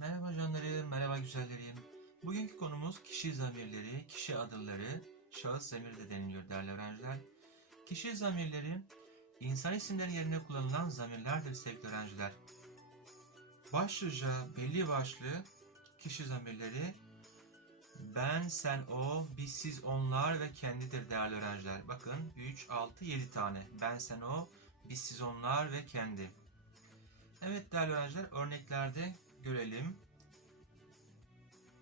Merhaba canlarım, merhaba güzellerim. Bugünkü konumuz kişi zamirleri, kişi adılları, şahıs zamiri de deniliyor değerli öğrenciler. Kişi zamirleri, insan isimleri yerine kullanılan zamirlerdir sevgili öğrenciler. Başlıca belli başlı kişi zamirleri ben, sen, o, biz, siz, onlar ve kendidir değerli öğrenciler. Bakın 3, 6, 7 tane. Ben, sen, o, biz, siz, onlar ve kendi. Evet değerli öğrenciler örneklerde görelim.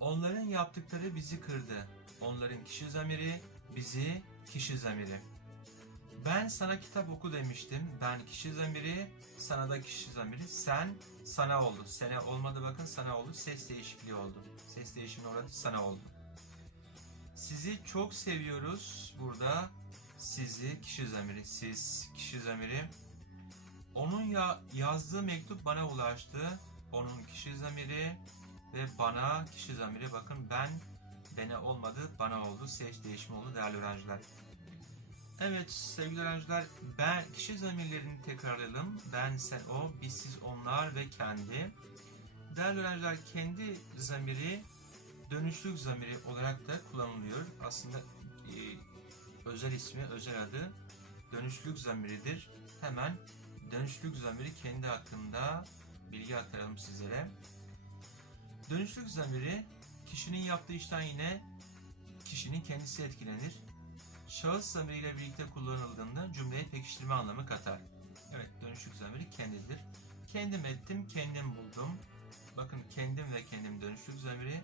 Onların yaptıkları bizi kırdı. Onların kişi zamiri, bizi kişi zamiri. Ben sana kitap oku demiştim. Ben kişi zamiri, sana da kişi zamiri. Sen, sana oldu. Sene olmadı bakın sana oldu. Ses değişikliği oldu. Ses değişimine uğradı sana oldu. Sizi çok seviyoruz. Burada sizi kişi zamiri, siz kişi zamiri. Onun ya yazdığı mektup bana ulaştı. Onun kişi zamiri ve bana kişi zamiri. Bakın ben bana olmadı, bana oldu. Ses değişimi oldu değerli öğrenciler. Evet sevgili öğrenciler, ben kişi zamirlerini tekrarlayalım. Ben, sen, o, biz, siz, onlar ve kendi. Değerli öğrenciler, kendi zamiri dönüşlük zamiri olarak da kullanılıyor. Aslında e, özel ismi, özel adı dönüşlük zamiridir. Hemen dönüşlük zamiri kendi hakkında bilgi aktaralım sizlere. Dönüşlük zamiri kişinin yaptığı işten yine kişinin kendisi etkilenir. Şahıs zamiriyle birlikte kullanıldığında cümleye pekiştirme anlamı katar. Evet dönüşlük zamiri kendidir. Kendim ettim, kendim buldum. Bakın kendim ve kendim dönüşlük zamiri.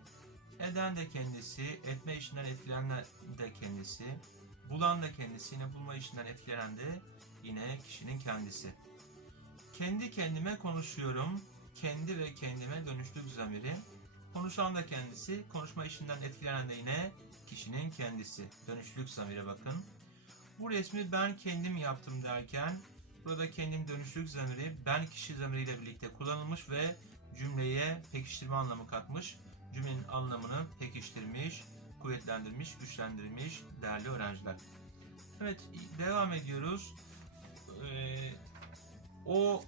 Eden de kendisi, etme işinden etkilenen de kendisi. Bulan da kendisi, yine bulma işinden etkilenen de yine kişinin kendisi. Kendi kendime konuşuyorum. Kendi ve kendime dönüşlük zamiri. Konuşan da kendisi, konuşma işinden etkilenen de yine kişinin kendisi. Dönüşlük zamiri bakın. Bu resmi ben kendim yaptım derken burada kendim dönüşlük zamiri ben kişi zamiriyle birlikte kullanılmış ve cümleye pekiştirme anlamı katmış. Cümlenin anlamını pekiştirmiş, kuvvetlendirmiş, güçlendirmiş değerli öğrenciler. Evet devam ediyoruz. Ee, o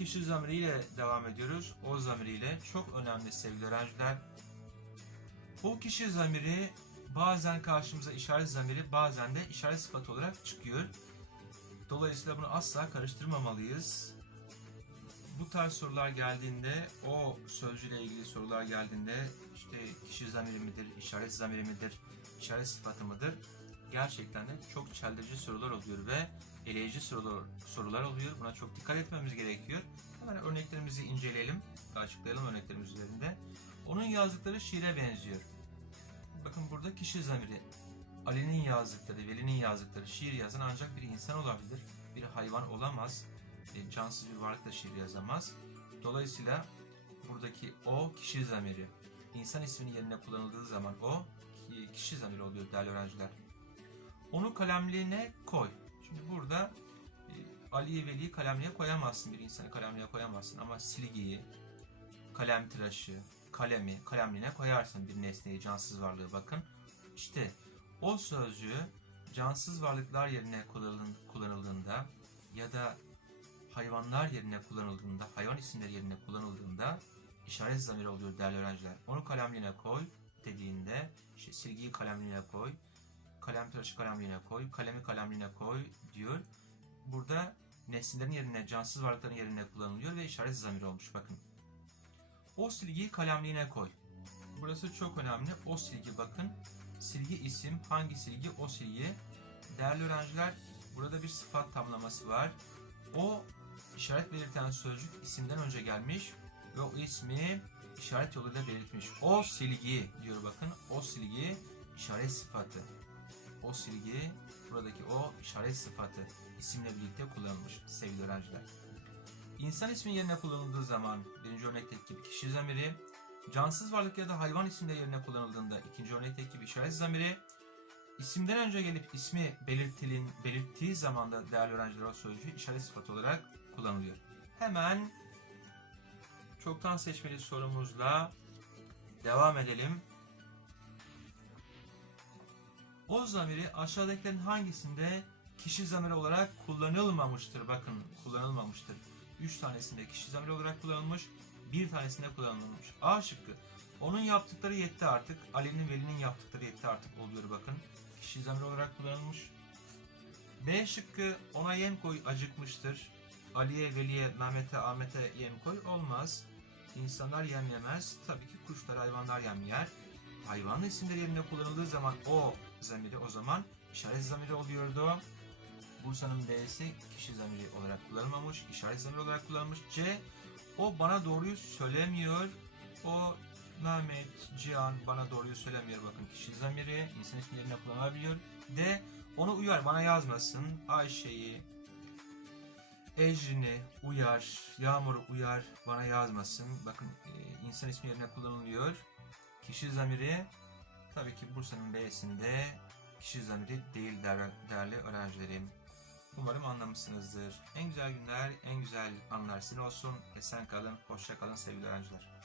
kişi zamiriyle devam ediyoruz. O zamiriyle çok önemli sevgili öğrenciler. O kişi zamiri bazen karşımıza işaret zamiri bazen de işaret sıfatı olarak çıkıyor. Dolayısıyla bunu asla karıştırmamalıyız. Bu tarz sorular geldiğinde, o sözcüğüyle ilgili sorular geldiğinde işte kişi zamiri midir, işaret zamiri midir, işaret sıfatı mıdır? Gerçekten de çok çeldirici sorular oluyor ve eleyici sorular, sorular oluyor. Buna çok dikkat etmemiz gerekiyor. Hemen örneklerimizi inceleyelim, açıklayalım örneklerimiz üzerinde. Onun yazdıkları şiire benziyor. Bakın burada kişi zamiri. Ali'nin yazdıkları, Veli'nin yazdıkları şiir yazan ancak bir insan olabilir. Bir hayvan olamaz. E, cansız bir varlık da şiir yazamaz. Dolayısıyla buradaki o kişi zamiri. İnsan isminin yerine kullanıldığı zaman o kişi zamiri oluyor değerli öğrenciler. Onu kalemliğine koy. Şimdi burada e, Ali'yi Veli'yi kalemliğe koyamazsın. Bir insanı kalemliğe koyamazsın ama silgiyi, kalem tıraşı, kalemi kalemliğine koyarsın bir nesneyi, cansız varlığı bakın. İşte o sözcüğü cansız varlıklar yerine kullanıldığında ya da hayvanlar yerine kullanıldığında, hayvan isimleri yerine kullanıldığında işaret zamiri oluyor değerli öğrenciler. Onu kalemliğine koy dediğinde işte silgiyi kalemliğine koy, kalem tıraşı kalemliğine koy, kalemi kalemliğine koy diyor. Burada nesnelerin yerine, cansız varlıkların yerine kullanılıyor ve işaret zamiri olmuş bakın. O silgiyi kalemliğine koy. Burası çok önemli. O silgi bakın. Silgi isim. Hangi silgi? O silgi. Değerli öğrenciler burada bir sıfat tamlaması var. O işaret belirten sözcük isimden önce gelmiş ve o ismi işaret yoluyla belirtmiş. O silgi diyor bakın. O silgi işaret sıfatı. O silgi buradaki o işaret sıfatı isimle birlikte kullanılmış sevgili öğrenciler. İnsan ismi yerine kullanıldığı zaman birinci örnekteki gibi kişi zamiri, cansız varlık ya da hayvan isimleri yerine kullanıldığında ikinci örnekteki gibi işaret zamiri, isimden önce gelip ismi belirtilin, belirttiği zaman da değerli öğrenciler o sözcüğü işaret sıfatı olarak kullanılıyor. Hemen çoktan seçmeli sorumuzla devam edelim. O zamiri aşağıdakilerin hangisinde kişi zamiri olarak kullanılmamıştır? Bakın kullanılmamıştır. 3 tanesinde kişi zamiri olarak kullanılmış. bir tanesinde kullanılmamış. A şıkkı. Onun yaptıkları yetti artık. Ali'nin Veli'nin yaptıkları yetti artık oluyor bakın. Kişi zamiri olarak kullanılmış. B şıkkı ona yem koy acıkmıştır. Ali'ye, Veli'ye, Mehmet'e, Ahmet'e yem koy olmaz. İnsanlar yem yemez. Tabii ki kuşlar, hayvanlar yem yer. Hayvanlı isimler yerine kullanıldığı zaman o zamiri o zaman işaret zamiri oluyordu. Bursa'nın B'si kişi zamiri olarak kullanılmamış, işaret zamiri olarak kullanılmış. C, o bana doğruyu söylemiyor. O Mehmet, Cihan bana doğruyu söylemiyor. Bakın kişi zamiri insan isimlerine kullanılabiliyor. D, onu uyar bana yazmasın. Ayşe'yi, Ecrin'i uyar, Yağmur'u uyar bana yazmasın. Bakın e, insan ismi yerine kullanılıyor. Kişi zamiri tabii ki Bursa'nın B'sinde kişi zamiri değil değerli, öğrencilerim. Umarım anlamışsınızdır. En güzel günler, en güzel anlar sizin olsun. Esen kalın, hoşça kalın sevgili öğrenciler.